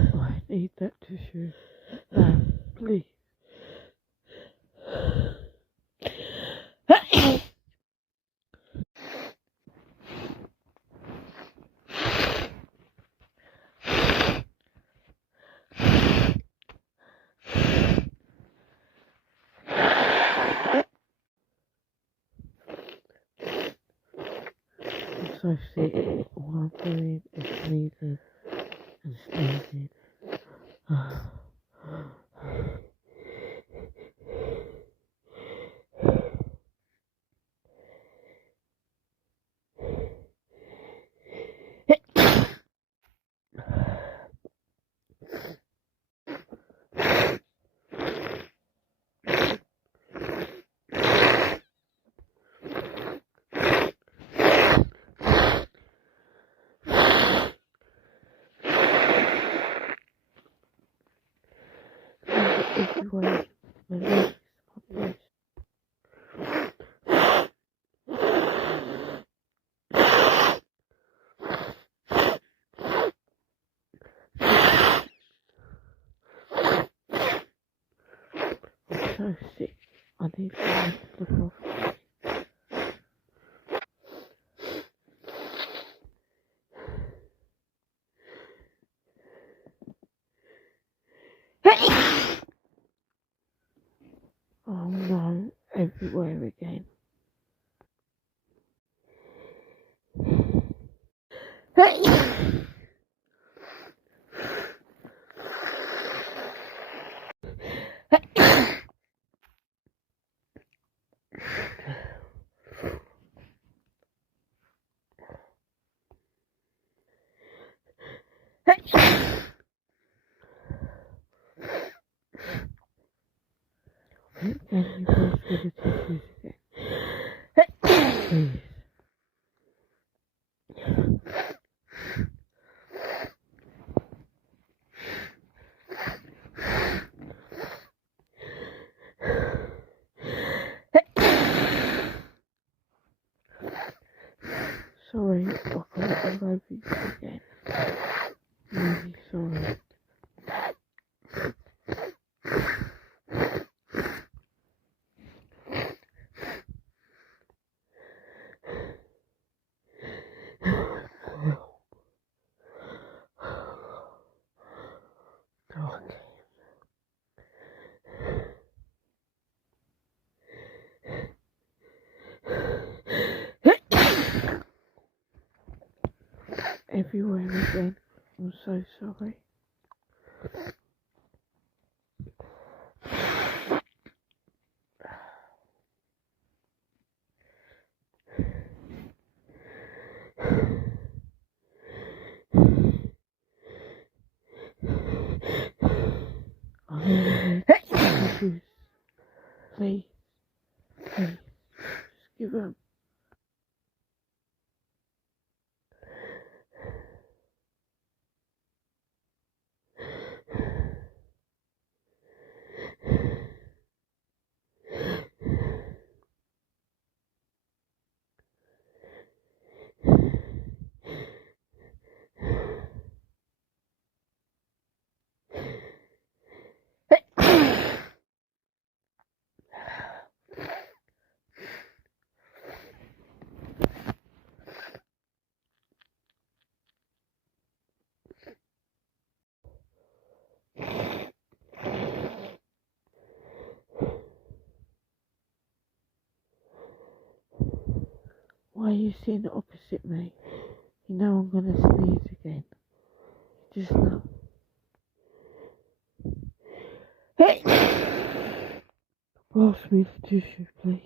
I need that tissue. Now, please. I'm so sick. All I'm doing is sneezing and sneezing. Everywhere. My legs, my breast. I'm so sick. I need to look off. Oh no, everywhere again. Can you pass me the tissues again? Please. Sorry, I got it all over you again. Really sorry. Okay. Everywhere again. I'm so sorry. I really need tissues. Please. Please. Just give them. Why are you sitting opposite me? You know I'm gonna sneeze again. Just know. Pass me the tissue, please.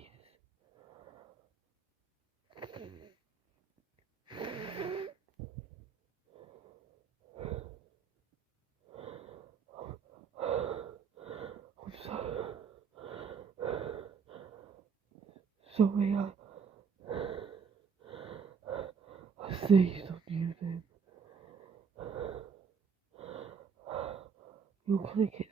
I'm sorry, I sneezed on you then. You're gonna get